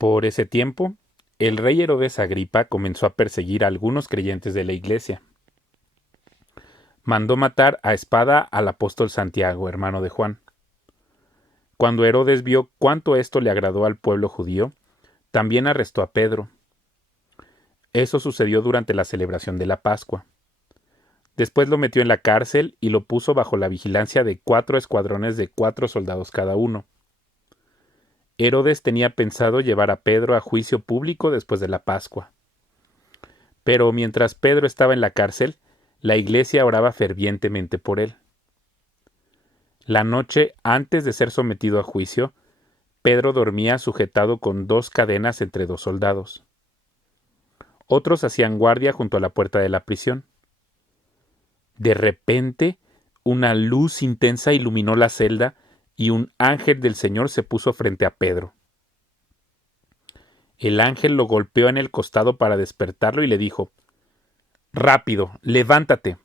Por ese tiempo, el rey Herodes Agripa comenzó a perseguir a algunos creyentes de la iglesia. Mandó matar a espada al apóstol Santiago, hermano de Juan. Cuando Herodes vio cuánto esto le agradó al pueblo judío, también arrestó a Pedro. Eso sucedió durante la celebración de la Pascua. Después lo metió en la cárcel y lo puso bajo la vigilancia de 4 escuadrones de 4 soldados cada uno. Herodes tenía pensado llevar a Pedro a juicio público después de la Pascua. Pero mientras Pedro estaba en la cárcel, la iglesia oraba fervientemente por él. La noche antes de ser sometido a juicio, Pedro dormía sujetado con 2 cadenas entre 2 soldados. Otros hacían guardia junto a la puerta de la prisión. De repente, una luz intensa iluminó la celda y un ángel del Señor se puso frente a Pedro. El ángel lo golpeó en el costado para despertarlo y le dijo: «Rápido, levántate».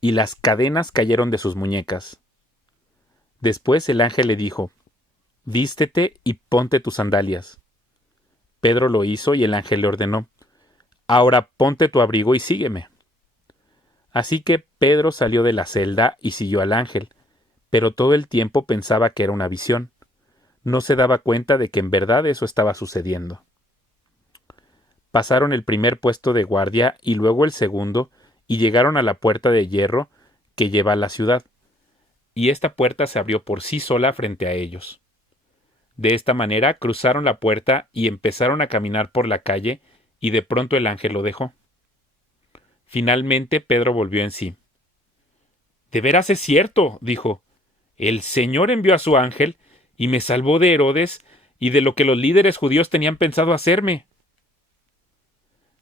Y las cadenas cayeron de sus muñecas. Después el ángel le dijo: «Vístete y ponte tus sandalias». Pedro lo hizo y el ángel le ordenó: «Ahora ponte tu abrigo y sígueme». Así que Pedro salió de la celda y siguió al ángel, pero todo el tiempo pensaba que era una visión. No se daba cuenta de que en verdad eso estaba sucediendo. Pasaron el primer puesto de guardia y luego el segundo, y llegaron a la puerta de hierro que lleva a la ciudad, y esta puerta se abrió por sí sola frente a ellos. De esta manera cruzaron la puerta y empezaron a caminar por la calle, y de pronto el ángel lo dejó. Finalmente Pedro volvió en sí. «De veras es cierto», dijo. «El Señor envió a su ángel y me salvó de Herodes y de lo que los líderes judíos tenían pensado hacerme».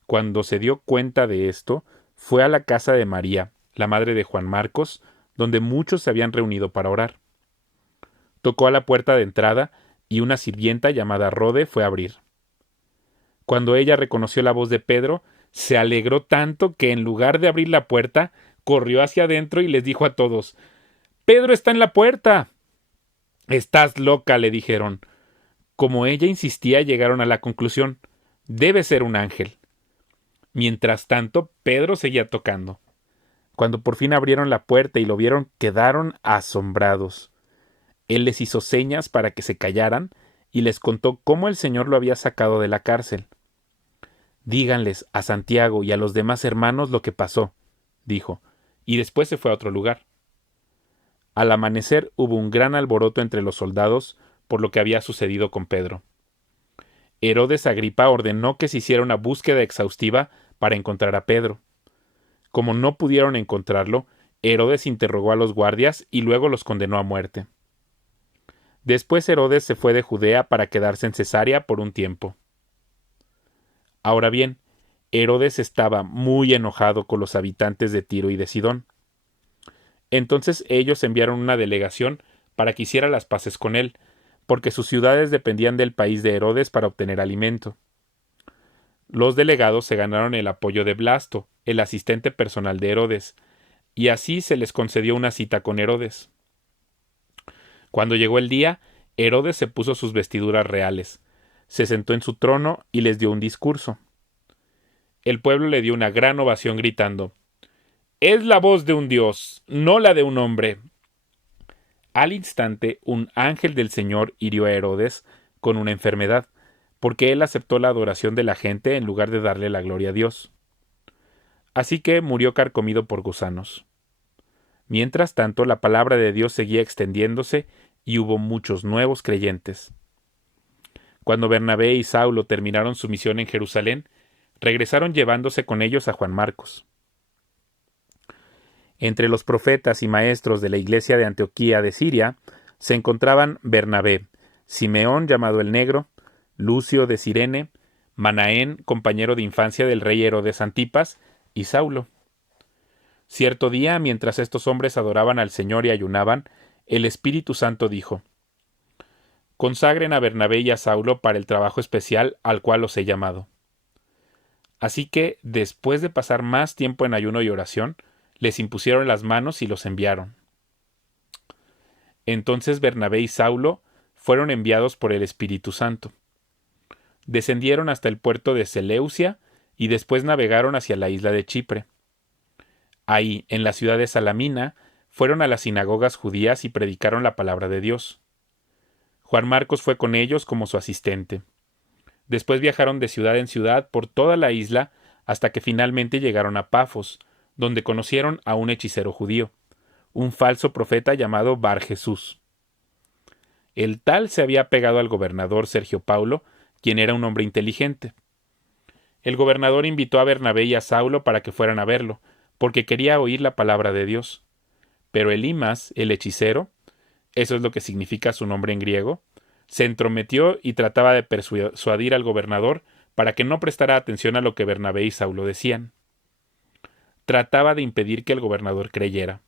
Cuando se dio cuenta de esto, fue a la casa de María, la madre de Juan Marcos, donde muchos se habían reunido para orar. Tocó a la puerta de entrada y una sirvienta llamada Rode fue a abrir. Cuando ella reconoció la voz de Pedro, se alegró tanto que en lugar de abrir la puerta, corrió hacia adentro y les dijo a todos: «¡Pedro está en la puerta!». «Estás loca», le dijeron. Como ella insistía, llegaron a la conclusión: debe ser un ángel. Mientras tanto, Pedro seguía tocando. Cuando por fin abrieron la puerta y lo vieron, quedaron asombrados. Él les hizo señas para que se callaran y les contó cómo el Señor lo había sacado de la cárcel. «Díganles a Santiago y a los demás hermanos lo que pasó», dijo, y después se fue a otro lugar. Al amanecer hubo un gran alboroto entre los soldados por lo que había sucedido con Pedro. Herodes Agripa ordenó que se hiciera una búsqueda exhaustiva para encontrar a Pedro. Como no pudieron encontrarlo, Herodes interrogó a los guardias y luego los condenó a muerte. Después Herodes se fue de Judea para quedarse en Cesarea por un tiempo. Ahora bien, Herodes estaba muy enojado con los habitantes de Tiro y de Sidón. Entonces ellos enviaron una delegación para que hiciera las paces con él, porque sus ciudades dependían del país de Herodes para obtener alimento. Los delegados se ganaron el apoyo de Blasto, el asistente personal de Herodes, y así se les concedió una cita con Herodes. Cuando llegó el día, Herodes se puso sus vestiduras reales, se sentó en su trono y les dio un discurso. El pueblo le dio una gran ovación gritando: «Es la voz de un dios, no la de un hombre». Al instante, un ángel del Señor hirió a Herodes con una enfermedad, porque él aceptó la adoración de la gente en lugar de darle la gloria a Dios. Así que murió carcomido por gusanos. Mientras tanto, la palabra de Dios seguía extendiéndose y hubo muchos nuevos creyentes. Cuando Bernabé y Saulo terminaron su misión en Jerusalén, regresaron llevándose con ellos a Juan Marcos. Entre los profetas y maestros de la iglesia de Antioquía de Siria se encontraban Bernabé, Simeón llamado el Negro, Lucio de Cirene, Manaén, compañero de infancia del rey Herodes Antipas, y Saulo. Cierto día, mientras estos hombres adoraban al Señor y ayunaban, el Espíritu Santo dijo: «Consagren a Bernabé y a Saulo para el trabajo especial al cual los he llamado». Así que, después de pasar más tiempo en ayuno y oración, les impusieron las manos y los enviaron. Entonces Bernabé y Saulo fueron enviados por el Espíritu Santo. descendieron hasta el puerto de Seleucia y después navegaron hacia la isla de Chipre. Ahí, en la ciudad de Salamina, fueron a las sinagogas judías y predicaron la palabra de Dios. Juan Marcos fue con ellos como su asistente. Después viajaron de ciudad en ciudad por toda la isla hasta que finalmente llegaron a Pafos, donde conocieron a un hechicero judío, un falso profeta llamado Bar Jesús. El tal se había pegado al gobernador Sergio Paulo, quien era un hombre inteligente. El gobernador invitó a Bernabé y a Saulo para que fueran a verlo, porque quería oír la palabra de Dios. Pero Elimas, el hechicero, eso es lo que significa su nombre en griego, se entrometió y trataba de persuadir al gobernador para que no prestara atención a lo que Bernabé y Saulo decían. Trataba de impedir que el gobernador creyera.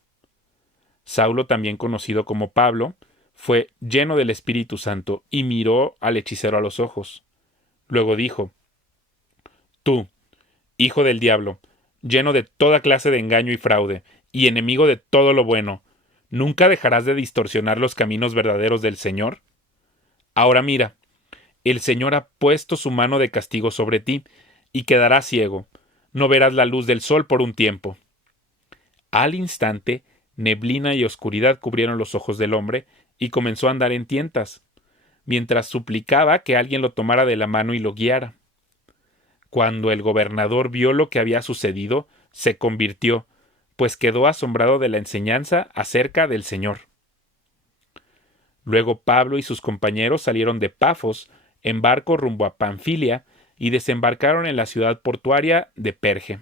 Saulo, también conocido como Pablo, fue lleno del Espíritu Santo y miró al hechicero a los ojos. Luego dijo: Tú, hijo del diablo, lleno de toda clase de engaño y fraude, y enemigo de todo lo bueno, ¿nunca dejarás de distorsionar los caminos verdaderos del Señor? Ahora mira, el Señor ha puesto su mano de castigo sobre ti, y quedarás ciego, no verás la luz del sol por un tiempo. Al instante, neblina y oscuridad cubrieron los ojos del hombre, y comenzó a andar en tientas, mientras suplicaba que alguien lo tomara de la mano y lo guiara. Cuando el gobernador vio lo que había sucedido, se convirtió, pues quedó asombrado de la enseñanza acerca del Señor. Luego Pablo y sus compañeros salieron de Pafos en barco rumbo a Panfilia y desembarcaron en la ciudad portuaria de Perge.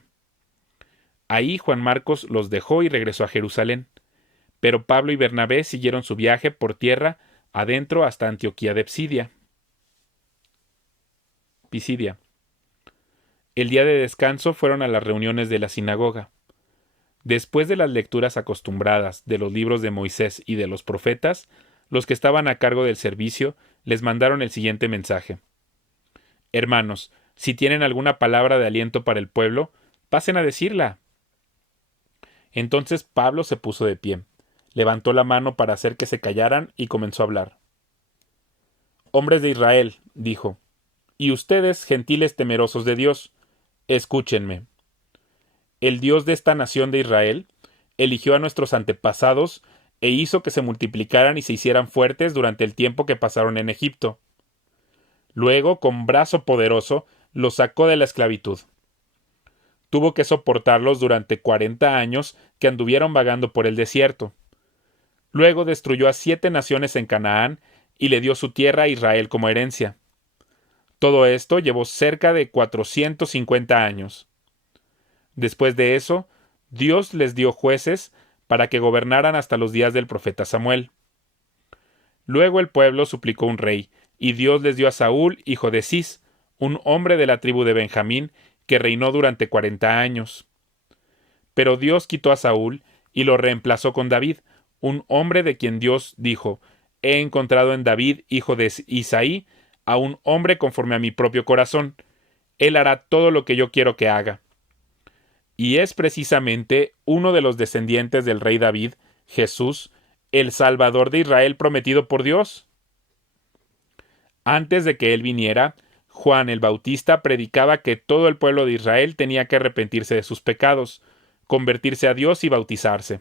Ahí Juan Marcos los dejó y regresó a Jerusalén, pero Pablo y Bernabé siguieron su viaje por tierra adentro hasta Antioquía de Pisidia. El día de descanso fueron a las reuniones de la sinagoga. Después de las lecturas acostumbradas de los libros de Moisés y de los profetas, los que estaban a cargo del servicio les mandaron el siguiente mensaje: Hermanos, si tienen alguna palabra de aliento para el pueblo, pasen a decirla. Entonces Pablo se puso de pie, levantó la mano para hacer que se callaran y comenzó a hablar. Hombres de Israel, dijo, y ustedes, gentiles temerosos de Dios, escúchenme. El Dios de esta nación de Israel eligió a nuestros antepasados e hizo que se multiplicaran y se hicieran fuertes durante el tiempo que pasaron en Egipto. Luego, con brazo poderoso, los sacó de la esclavitud. Tuvo que soportarlos durante 40 años que anduvieron vagando por el desierto. Luego destruyó a 7 naciones en Canaán y le dio su tierra a Israel como herencia. Todo esto llevó cerca de 450 años. Después de eso, Dios les dio jueces para que gobernaran hasta los días del profeta Samuel. Luego el pueblo suplicó un rey, y Dios les dio a Saúl, hijo de Cis, un hombre de la tribu de Benjamín, que reinó durante 40 años. Pero Dios quitó a Saúl y lo reemplazó con David, un hombre de quien Dios dijo: He encontrado en David, hijo de Isaí, a un hombre conforme a mi propio corazón. Él hará todo lo que yo quiero que haga. Y es precisamente uno de los descendientes del rey David, Jesús, el Salvador de Israel prometido por Dios. Antes de que él viniera, Juan el Bautista predicaba que todo el pueblo de Israel tenía que arrepentirse de sus pecados, convertirse a Dios y bautizarse.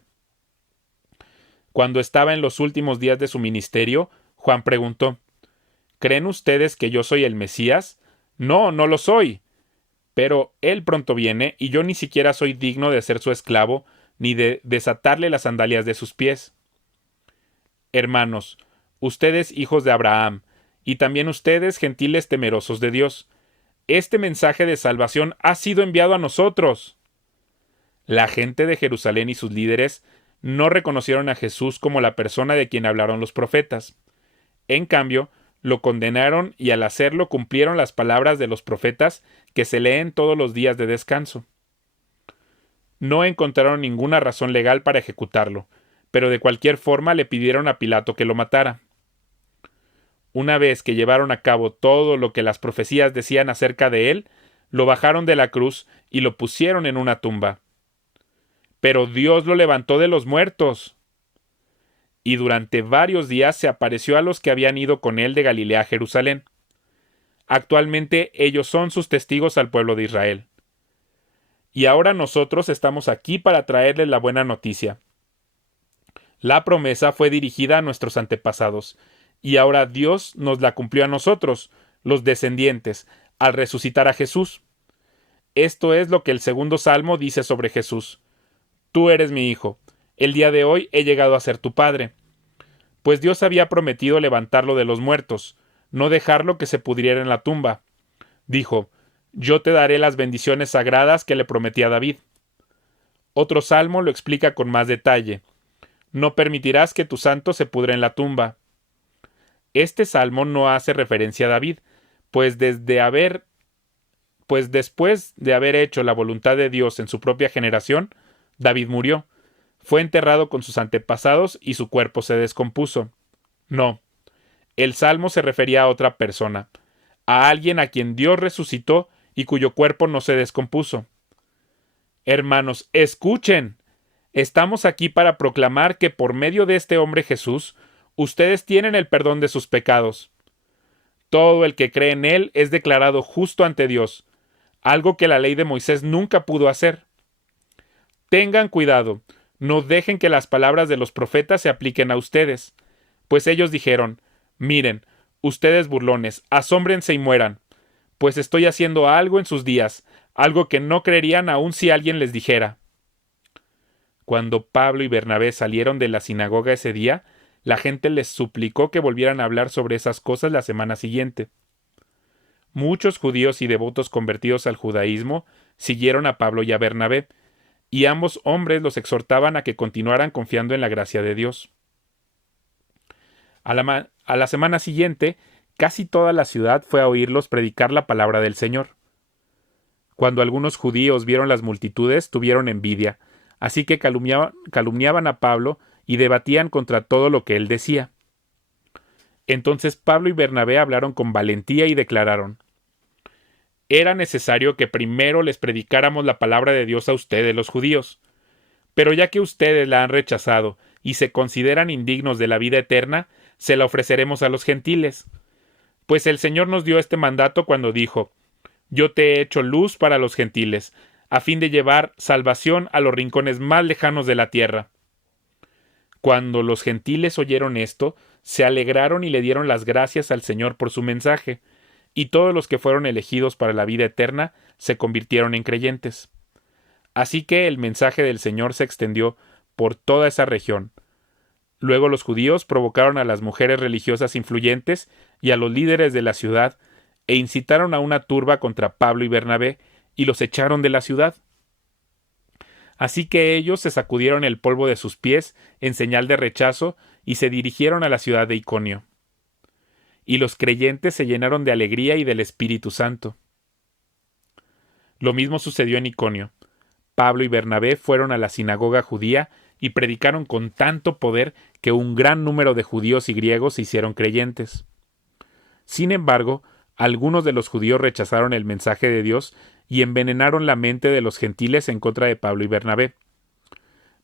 Cuando estaba en los últimos días de su ministerio, Juan preguntó: ¿Creen ustedes que yo soy el Mesías? No, no lo soy. Pero él pronto viene, y yo ni siquiera soy digno de ser su esclavo, ni de desatarle las sandalias de sus pies. Hermanos, ustedes hijos de Abraham, y también ustedes gentiles temerosos de Dios, este mensaje de salvación ha sido enviado a nosotros. La gente de Jerusalén y sus líderes no reconocieron a Jesús como la persona de quien hablaron los profetas. En cambio, lo condenaron y al hacerlo cumplieron las palabras de los profetas que se leen todos los días de descanso. No encontraron ninguna razón legal para ejecutarlo, pero de cualquier forma le pidieron a Pilato que lo matara. Una vez que llevaron a cabo todo lo que las profecías decían acerca de él, lo bajaron de la cruz y lo pusieron en una tumba. Pero Dios lo levantó de los muertos. Y durante varios días se apareció a los que habían ido con él de Galilea a Jerusalén. Actualmente ellos son sus testigos al pueblo de Israel. Y ahora nosotros estamos aquí para traerles la buena noticia. La promesa fue dirigida a nuestros antepasados, y ahora Dios nos la cumplió a nosotros, los descendientes, al resucitar a Jesús. Esto es lo que el segundo salmo dice sobre Jesús. Tú eres mi hijo, el día de hoy he llegado a ser tu padre. Pues Dios había prometido levantarlo de los muertos, no dejarlo que se pudriera en la tumba. Dijo, yo te daré las bendiciones sagradas que le prometí a David. Otro salmo lo explica con más detalle. No permitirás que tu santo se pudra en la tumba. Este salmo no hace referencia a David, pues después de haber hecho la voluntad de Dios en su propia generación, David murió. Fue enterrado con sus antepasados y su cuerpo se descompuso. No, el salmo se refería a otra persona, a alguien a quien Dios resucitó y cuyo cuerpo no se descompuso. Hermanos, escuchen. Estamos aquí para proclamar que por medio de este hombre Jesús, ustedes tienen el perdón de sus pecados. Todo el que cree en él es declarado justo ante Dios, algo que la ley de Moisés nunca pudo hacer. Tengan cuidado, no dejen que las palabras de los profetas se apliquen a ustedes, pues ellos dijeron, miren, ustedes burlones, asómbrense y mueran, pues estoy haciendo algo en sus días, algo que no creerían aun si alguien les dijera. Cuando Pablo y Bernabé salieron de la sinagoga ese día, la gente les suplicó que volvieran a hablar sobre esas cosas la semana siguiente. Muchos judíos y devotos convertidos al judaísmo siguieron a Pablo y a Bernabé, y ambos hombres los exhortaban a que continuaran confiando en la gracia de Dios. A la semana siguiente, casi toda la ciudad fue a oírlos predicar la palabra del Señor. Cuando algunos judíos vieron las multitudes, tuvieron envidia, así que calumniaban a Pablo y debatían contra todo lo que él decía. Entonces Pablo y Bernabé hablaron con valentía y declararon: era necesario que primero les predicáramos la palabra de Dios a ustedes, los judíos. Pero ya que ustedes la han rechazado y se consideran indignos de la vida eterna, se la ofreceremos a los gentiles. Pues el Señor nos dio este mandato cuando dijo: yo te he hecho luz para los gentiles, a fin de llevar salvación a los rincones más lejanos de la tierra. Cuando los gentiles oyeron esto, se alegraron y le dieron las gracias al Señor por su mensaje, y todos los que fueron elegidos para la vida eterna se convirtieron en creyentes. Así que el mensaje del Señor se extendió por toda esa región. Luego los judíos provocaron a las mujeres religiosas influyentes y a los líderes de la ciudad, e incitaron a una turba contra Pablo y Bernabé, y los echaron de la ciudad. Así que ellos se sacudieron el polvo de sus pies en señal de rechazo y se dirigieron a la ciudad de Iconio. Y los creyentes se llenaron de alegría y del Espíritu Santo. Lo mismo sucedió en Iconio. Pablo y Bernabé fueron a la sinagoga judía y predicaron con tanto poder que un gran número de judíos y griegos se hicieron creyentes. Sin embargo, algunos de los judíos rechazaron el mensaje de Dios y envenenaron la mente de los gentiles en contra de Pablo y Bernabé.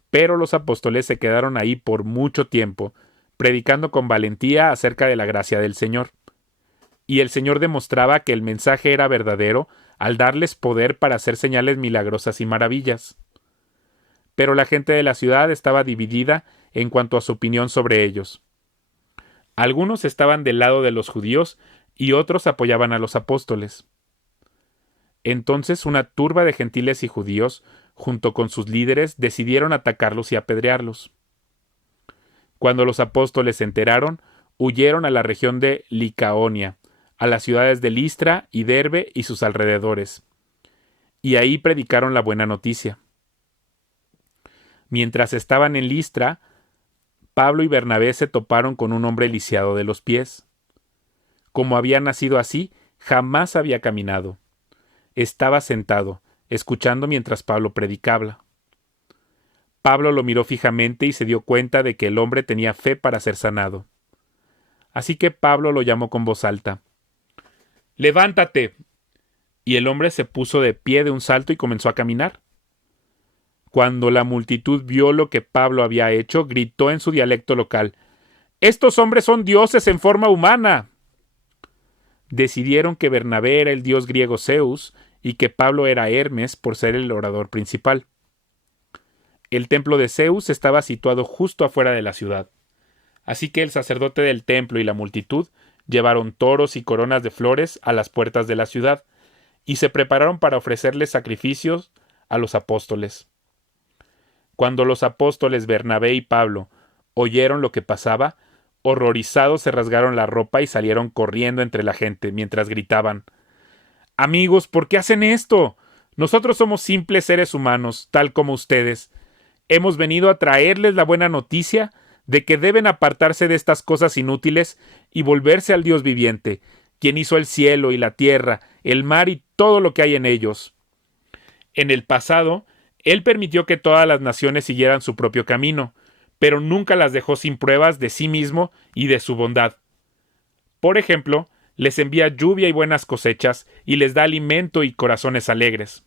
Pero los apóstoles se quedaron ahí por mucho tiempo, predicando con valentía acerca de la gracia del Señor. Y el Señor demostraba que el mensaje era verdadero al darles poder para hacer señales milagrosas y maravillas. Pero la gente de la ciudad estaba dividida en cuanto a su opinión sobre ellos. Algunos estaban del lado de los judíos y otros apoyaban a los apóstoles. Entonces una turba de gentiles y judíos, junto con sus líderes, decidieron atacarlos y apedrearlos. Cuando los apóstoles se enteraron, huyeron a la región de Licaonia, a las ciudades de Listra y Derbe y sus alrededores, y ahí predicaron la buena noticia. Mientras estaban en Listra, Pablo y Bernabé se toparon con un hombre lisiado de los pies. Como había nacido así, jamás había caminado. Estaba sentado, escuchando mientras Pablo predicaba. Pablo lo miró fijamente y se dio cuenta de que el hombre tenía fe para ser sanado. Así que Pablo lo llamó con voz alta: ¡levántate! Y el hombre se puso de pie de un salto y comenzó a caminar. Cuando la multitud vio lo que Pablo había hecho, gritó en su dialecto local: ¡estos hombres son dioses en forma humana! decidieron que Bernabé era el dios griego Zeus y que Pablo era Hermes por ser el orador principal. El templo de Zeus estaba situado justo afuera de la ciudad, así que el sacerdote del templo y la multitud llevaron toros y coronas de flores a las puertas de la ciudad y se prepararon para ofrecerles sacrificios a los apóstoles. Cuando los apóstoles Bernabé y Pablo oyeron lo que pasaba, horrorizados se rasgaron la ropa y salieron corriendo entre la gente mientras gritaban: «Amigos, ¿por qué hacen esto? Nosotros somos simples seres humanos, tal como ustedes. Hemos venido a traerles la buena noticia de que deben apartarse de estas cosas inútiles y volverse al Dios viviente, quien hizo el cielo y la tierra, el mar y todo lo que hay en ellos. En el pasado, Él permitió que todas las naciones siguieran su propio camino, pero nunca las dejó sin pruebas de sí mismo y de su bondad. Por ejemplo, les envía lluvia y buenas cosechas, y les da alimento y corazones alegres».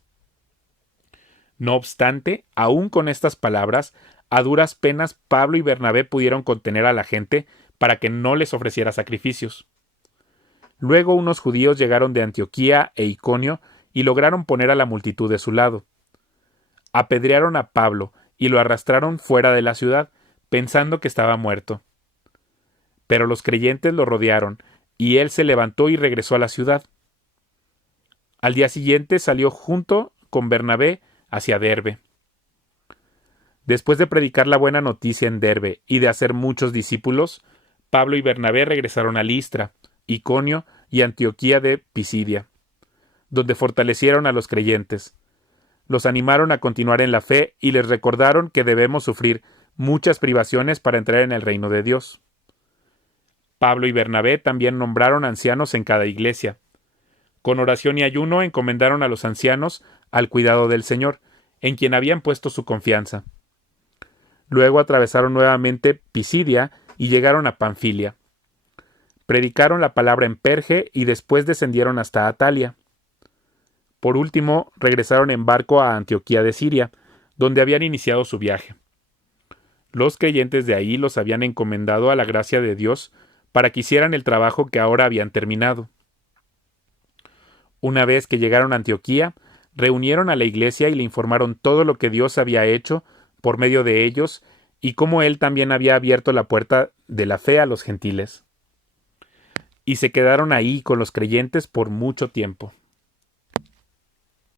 No obstante, aún con estas palabras, a duras penas Pablo y Bernabé pudieron contener a la gente para que no les ofreciera sacrificios. Luego unos judíos llegaron de Antioquía e Iconio y lograron poner a la multitud de su lado. Apedrearon a Pablo y lo arrastraron fuera de la ciudad, pensando que estaba muerto. Pero los creyentes lo rodearon, y él se levantó y regresó a la ciudad. Al día siguiente salió junto con Bernabé hacia Derbe. Después de predicar la buena noticia en Derbe y de hacer muchos discípulos, Pablo y Bernabé regresaron a Listra, Iconio y Antioquía de Pisidia, donde fortalecieron a los creyentes. Los animaron a continuar en la fe y les recordaron que debemos sufrir muchas privaciones para entrar en el reino de Dios. Pablo y Bernabé también nombraron ancianos en cada iglesia. Con oración y ayuno encomendaron a los ancianos al cuidado del Señor, en quien habían puesto su confianza. Luego atravesaron nuevamente Pisidia y llegaron a Panfilia. Predicaron la palabra en Perge y después descendieron hasta Atalia. Por último, regresaron en barco a Antioquía de Siria, donde habían iniciado su viaje. Los creyentes de ahí los habían encomendado a la gracia de Dios para que hicieran el trabajo que ahora habían terminado. Una vez que llegaron a Antioquía, reunieron a la iglesia y le informaron todo lo que Dios había hecho por medio de ellos y cómo Él también había abierto la puerta de la fe a los gentiles. Y se quedaron ahí con los creyentes por mucho tiempo.